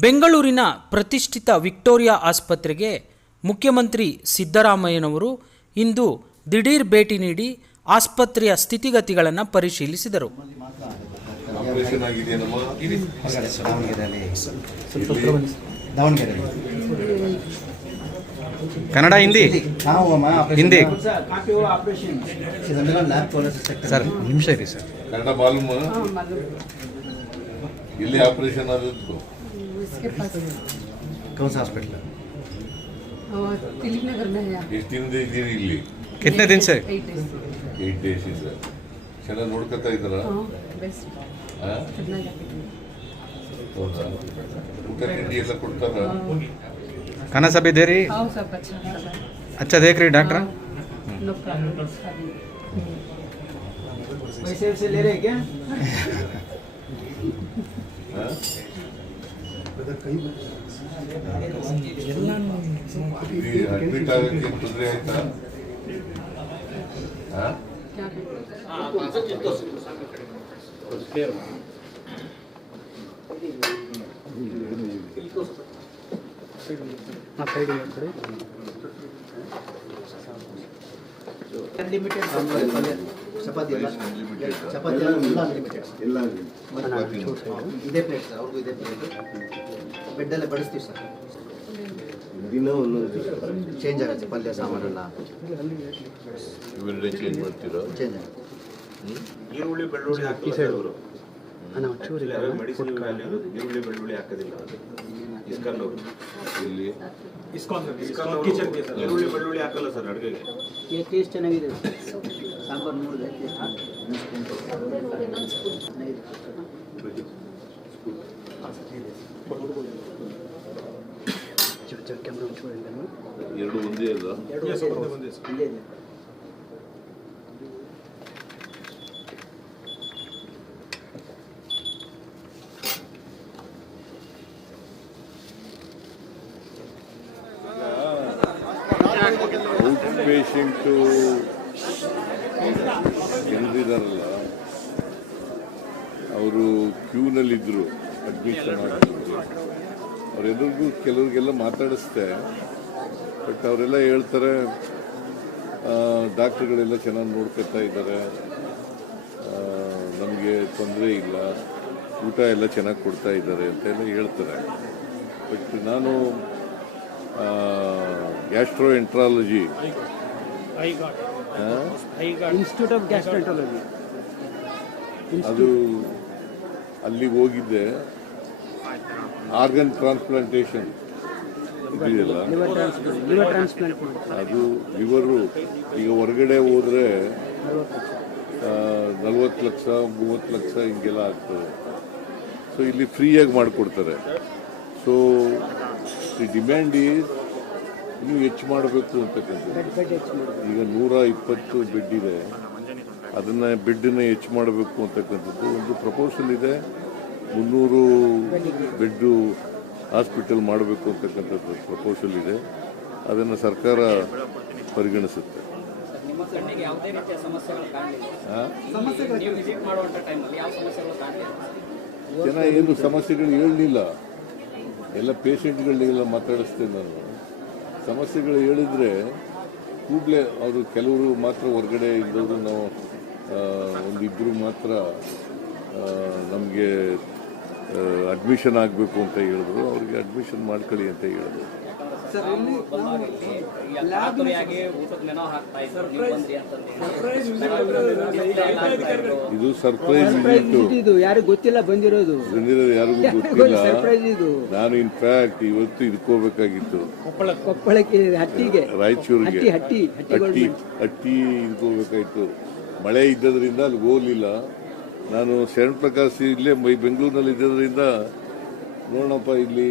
ಬೆಂಗಳೂರಿನ ಪ್ರತಿಷ್ಠಿತ ವಿಕ್ಟೋರಿಯಾ ಆಸ್ಪತ್ರೆಗೆ ಮುಖ್ಯಮಂತ್ರಿ ಸಿದ್ದರಾಮಯ್ಯನವರು ಇಂದು ದಿಢೀರ್ ಭೇಟಿ ನೀಡಿ ಆಸ್ಪತ್ರೆಯ ಸ್ಥಿತಿಗತಿಗಳನ್ನು ಪರಿಶೀಲಿಸಿದರು. ಕನ್ನಡ ಹಿಂದಿ? ಹಿಂದಿ. ಸರ್ ನಿಮಿಷ ಇರಿ ಸರ್. ಕನ್ನಡ ಮಾಲೂಮ. ಇಲ್ಲಿ ಆಪರೇಷನ್ ಆದದ್ದು? इसके पास ಕೌನ್ಸ್ ಹಾಸ್ಪಿಟಲ್ और तिलक नगर में है ಎಷ್ಟು ದಿನದ ಇದ್ದೀರಿ ಇಲ್ಲಿ ಕಿತ್ನೆ ದಿನ sir eight days eight days ಇಂದ ಚೆನ್ನಾಗಿ ನೋಡ್ಕೊತಾ ಇದ್ದಾರ हाँ बेस्ट कितना जाके ಹೌದಾ ಊಟ ತಿಂಡಿ ಎಲ್ಲ ಕೊಡ್ತಾರ खाना सब दे रही हाँ सब अच्छा सब है अच्छा देख रही डॉक्टर नो प्रॉब्लम पैसे वैसे ले रहे हैं क्या ಅಡ್ಮಿಟ್ ಆಗಕ್ಕೆ ತೊಂದರೆ ಆಯ್ತಾ ಹಾ? क्या ಅನ್ಲಿಮಿಟೆಡ್ ಚಪಾತಿ ಎಲ್ಲ ಚಪಾತಿ ಎಲ್ಲ ಅನ್ಲಿಮಿಟೆಡ್ ಇದೇ ಪ್ಲೇಟ್ ಸರ್ ಅವ್ರಿಗೂ ಇದೇ ಪ್ಲೇಟ್ ಬೆಡ್ಡಲ್ಲೇ ಬಡಿಸ್ತೀವಿ ಸರ್ ದಿನ ಚೇಂಜ್ ಆಗುತ್ತೆ ಪಲ್ಯ ಸಾಮಾನೆಲ್ಲ ಇವೆಲ್ಲ ಚೇಂಜ್ ಮಾಡ್ತೀರಾ? ಚೇಂಜ್ ಆಗುತ್ತೆ ಈರುಳ್ಳಿ ಬೆಳ್ಳುಳ್ಳಿ ಹಾಕಿ ಸರ್ ಅವರು. ಮೆಡಿಸಿನ್ ವ್ಯಾಲ್ಯೂ ಈರುಳ್ಳಿ ಬೆಳ್ಳುಳ್ಳಿ ಹಾಕೋದಿಲ್ಲ ಅವರು. ಇಲ್ಲಿ? ಇಸ್ಕಾನ್ ಕಿಚನ್ ಈರುಳ್ಳಿ ಬೆಳ್ಳುಳ್ಳಿ ಹಾಕಲ್ಲ ಸರ್ ಅಡುಗೆಗೆ. ಟೇಸ್ಟ್ ಚೆನ್ನಾಗಿದೆ ಸಾಂಬಾರು ನೋಡಿದೆ ಎರಡು ಒಂದೇ ಅಲ್ಲ ಒಂದೇ ಇದೆ. ಔಟ್ ಪೇಷಂಟು ಎಲ್ಲಿದಾರಲ್ಲ ಅವರು ಕ್ಯೂನಲ್ಲಿದ್ದರು ಅಡ್ಮಿಷನ್ ಆಗಿದ್ರು ಅವರೆಲ್ಲರಿಗೂ ಕೆಲವ್ರಿಗೆಲ್ಲ ಮಾತಾಡಿಸ್ದೆ, ಬಟ್ ಅವರೆಲ್ಲ ಹೇಳ್ತಾರೆ ಡಾಕ್ಟ್ರುಗಳೆಲ್ಲ ಚೆನ್ನಾಗಿ ನೋಡ್ಕೊತಾ ಇದ್ದಾರೆ ನಮಗೆ ತೊಂದರೆ ಇಲ್ಲ, ಊಟ ಎಲ್ಲ ಚೆನ್ನಾಗಿ ಕೊಡ್ತಾ ಇದ್ದಾರೆ ಅಂತ ಎಲ್ಲ ಹೇಳ್ತಾರೆ. ಬಟ್ ನಾನು gastroenterology institute of gastroenterology ಅದು ಅಲ್ಲಿ ಹೋಗಿದ್ದೆ. ಆರ್ಗನ್ ಟ್ರಾನ್ಸ್ಪ್ಲಾಂಟೇಷನ್ ಇದೆಯಲ್ಲ ಅದು ಲಿವರು ಈಗ ಹೊರಗಡೆ ಹೋದರೆ ನಲ್ವತ್ತು ಲಕ್ಷ ಮೂವತ್ತು ಲಕ್ಷ ಹಿಂಗೆಲ್ಲ ಆಗ್ತದೆ. ಸೊ ಇಲ್ಲಿ ಫ್ರೀಯಾಗಿ ಮಾಡಿಕೊಡ್ತಾರೆ. ಸೊ ದಿ ಡಿಮ್ಯಾಂಡ್ ಈಸ್ ಇನ್ನೂ ಹೆಚ್ಚು ಮಾಡಬೇಕು ಅಂತಕ್ಕಂಥದ್ದು. ಈಗ ನೂರ ಇಪ್ಪತ್ತು ಬೆಡ್ ಇದೆ. ಅದನ್ನ ಬೆಡ್ಡನ್ನ ಹೆಚ್ಚು ಮಾಡಬೇಕು ಅಂತಕ್ಕಂಥದ್ದು ಒಂದು ಪ್ರಪೋಸಲ್ ಇದೆ. ಮುನ್ನೂರು ಬೆಡ್ಡು ಹಾಸ್ಪಿಟಲ್ ಮಾಡಬೇಕು ಅಂತಕ್ಕಂಥದ್ದು ಪ್ರಪೋಸಲ್ ಇದೆ. ಅದನ್ನು ಸರ್ಕಾರ ಪರಿಗಣಿಸುತ್ತೆ. ಜನ ಏನು ಸಮಸ್ಯೆಗಳು ಹೇಳಲಿಲ್ಲ. ಎಲ್ಲ ಪೇಷಂಟ್ಗಳನ್ನೆಲ್ಲ ಮಾತಾಡಿಸ್ತೇನೆ ನಾನು. ಸಮಸ್ಯೆಗಳು ಹೇಳಿದರೆ ಕೂಡಲೇ ಅವರು ಕೆಲವರು ಮಾತ್ರ ಹೊರಗಡೆ ಇದ್ದವರು ನಾವು ಒಂದಿಬ್ಬರು ಮಾತ್ರ ನಮಗೆ ಅಡ್ಮಿಷನ್ ಆಗಬೇಕು ಅಂತ ಹೇಳಿದ್ರು. ಅವ್ರಿಗೆ ಅಡ್ಮಿಷನ್ ಮಾಡ್ಕೊಳ್ಳಿ ಅಂತ ಹೇಳಿದ್ರು. ಇದು ಸರ್ಪ್ರೈಸ್ ಇದು ಯಾರಿಗೂ ಗೊತ್ತಿಲ್ಲ ಬಂದಿರೋದು. ಬಂದಿರೋದು ಯಾರಿಗೂ ಗೊತ್ತಿಲ್ಲ. ಸರ್ಪ್ರೈಸ್ ಇದು. ನಾನು ಇನ್ಫ್ಯಾಕ್ಟ್ ಇವತ್ತು ಇದಕ್ಕೋಬೇಕಾಗಿತ್ತು ಕೊಪ್ಪಳಕ್ಕೆ. ಹಟ್ಟಿಗೆ. ರಾಯಚೂರಿಗೆ. ಹಟ್ಟಿ ಹಟ್ಟಿ ಹಟ್ಟಿ ಇದಕ್ಕೋಗ್ಬೇಕಾಯ್ತು ಮಳೆ ಇದ್ದದ್ರಿಂದ ಅಲ್ಲಿ ಹೋಗ್ಲಿಲ್ಲ. ನಾನು ಶರಣ್ ಪ್ರಕಾಶ್ ಇಲ್ಲೇ ಮೈ ಬೆಂಗಳೂರಿನಲ್ಲಿ ಇದ್ದದ್ರಿಂದ ನೋಡಪ್ಪ ಇಲ್ಲಿ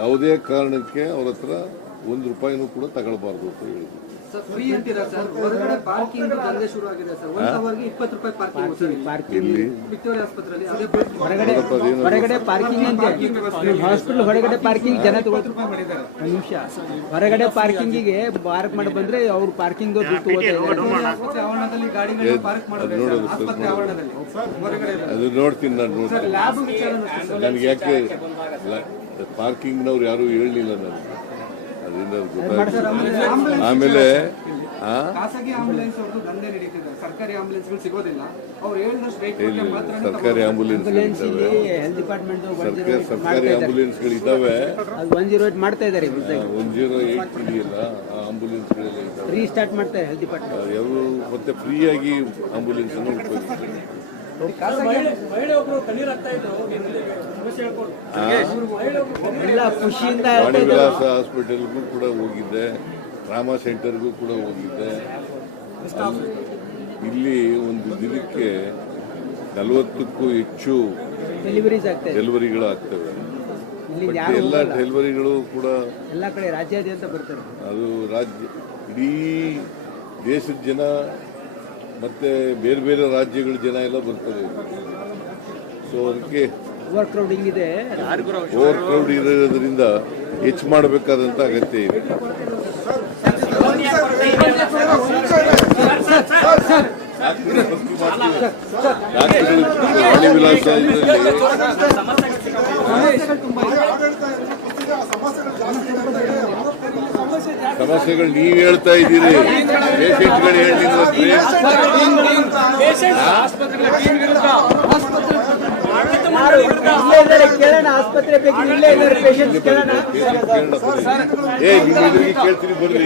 ಯಾವುದೇ ಕಾರಣಕ್ಕೆ ಅವ್ರ ಹತ್ರ ಒಂದು ರೂಪಾಯಿನೂ ಕೂಡ ತಗೊಳ್ಬಾರ್ದು ಅಂತ ಹೇಳಿದ್ರು. ಸರ್ ಫ್ರೀ ಅಂತೀರಾ ಸರ್? ಹೊರಗಡೆ ಪಾರ್ಕಿಂಗ್ ಇಲ್ಲಿ ಹೊರಗಡೆ ಅಂತೆ. ಹಾಸ್ಪಿಟಲ್ ಹೊರಗಡೆ ಪಾರ್ಕಿಂಗ್ ಜನ ನಿಮಿಷ. ಹೊರಗಡೆ ಪಾರ್ಕಿಂಗಿಗೆ ಪಾರ್ಕ್ ಮಾಡಿ ಬಂದ್ರೆ ಅವ್ರು ಪಾರ್ಕಿಂಗ್ ಅದು ನೋಡ್ತೀನಿ ನಾನು ನೋಡ್ತೀನಿ. ಲ್ಯಾಬ್ ವಿಚಾರನೂ ನನಗೆ ಯಾಕೆ ಪಾರ್ಕಿಂಗ್ನವ್ರು ಯಾರು ಹೇಳಲಿಲ್ಲ ನನಗೆ ಅದರಿಂದ ಅದು ಆಮೇಲೆ ಖಾಸಗಿ ಆಂಬುಲೆನ್ಸ್ ಅವ್ರದ್ದು ದಂಧೆ ನಡೀತಿದೆ. ಸರ್ಕಾರಿ ಆಂಬುಲೆನ್ಸ್ಗಳು ಸಿಗೋದಿಲ್ಲ. ಅವ್ರು ಹೇಳಿದಷ್ಟು ರೇಟ್ ಇಲ್ಲಿ ಮಾತ್ರ ಸರ್ಕಾರಿ ಆಂಬುಲೆನ್ಸ್ ಇದಾವೆ ಇದ್ದಾವೆ ಸರ್ಕಾರಿ ಸರ್ಕಾರಿ ಆಂಬುಲೆನ್ಸ್ಗಳು ಇದ್ದಾವೆ. ಒನ್ ಜೀರೋ ಏಟ್ ಮಾಡ್ತಾ ಇದ್ದಾರೆ ಒನ್ ಜೀರೋ ಏಟ್ ಇದೆಯಲ್ಲ ಆ ಆಂಬುಲೆನ್ಸ್ಗಳೆಲ್ಲ ಇದ್ದಾವೆ. ರೀ ಸ್ಟಾರ್ಟ್ ಮಾಡ್ತಾರೆ ಹೆಲ್ತ್ ಡಿಪಾರ್ಟ್ಮೆಂಟ್ ಯಾರು ಮತ್ತೆ ಫ್ರೀಯಾಗಿ ಆಂಬುಲೆನ್ಸ್ ಅನ್ನು ಉಪಯೋಗಿಸ್ತಾರೆ. ಎಲ್ಲ ಖುಷಿಯಿಂದ ವಾಣಿ ವಿಲಾಸ ಹಾಸ್ಪಿಟಲ್ಗೂ ಕೂಡ ಹೋಗಿದ್ದೆ ರಾಮಾ ಸೆಂಟರ್ಗೂ ಕೂಡ ಹೋಗಿದ್ದೆ ಇಲ್ಲಿ ಒಂದು ದಿನಕ್ಕೆ ನಲವತ್ತಕ್ಕೂ ಹೆಚ್ಚು ಡೆಲಿವರಿಗಳು ಆಗ್ತವೆ ಎಲ್ಲ ಡೆಲಿವರಿಗಳು ಕೂಡ ಎಲ್ಲ ಕಡೆ ರಾಜ್ಯಾದ್ಯಂತ ಬರ್ತಾರೆ ಅದು ರಾಜ್ಯ ಇಡೀ ದೇಶದ ಜನ ಮತ್ತೆ ಬೇರೆ ಬೇರೆ ರಾಜ್ಯಗಳ ಜನ ಎಲ್ಲ ಬರ್ತಾರೆ. ಸೊ ಅದಕ್ಕೆ ಓವರ್ ಕ್ರೌಡಿಂಗ್ ಇದೆ ಓವರ್ ಕ್ರೌಡ್ ಇರೋದ್ರಿಂದ ಹೆಚ್ಚು ಮಾಡಬೇಕಾದಂತ ಅಗತ್ಯ ಇದೆ. ಸಮಸ್ಯೆಗಳು ವಿಲಾಸ ಇದರಲ್ಲಿ ಸಮಸ್ಯೆಗಳು ನೀವು ಹೇಳ್ತಾ ಇದ್ದೀರಿ ಪೇಷಂಟ್ಗಳು ಹೇಳಿಲ್ಲ ಆಸ್ಪತ್ರೆ ಬೇಕು ಇಲ್ಲೇ ಇದ್ದಾರೆ ಪೇಷಂಟ್ ಕೇಳೋಣ ಏ ನಿಮ್ಮ ಎದುರಿಗೆ ಕೇಳ್ತೀನಿ ಬರ್ರಿ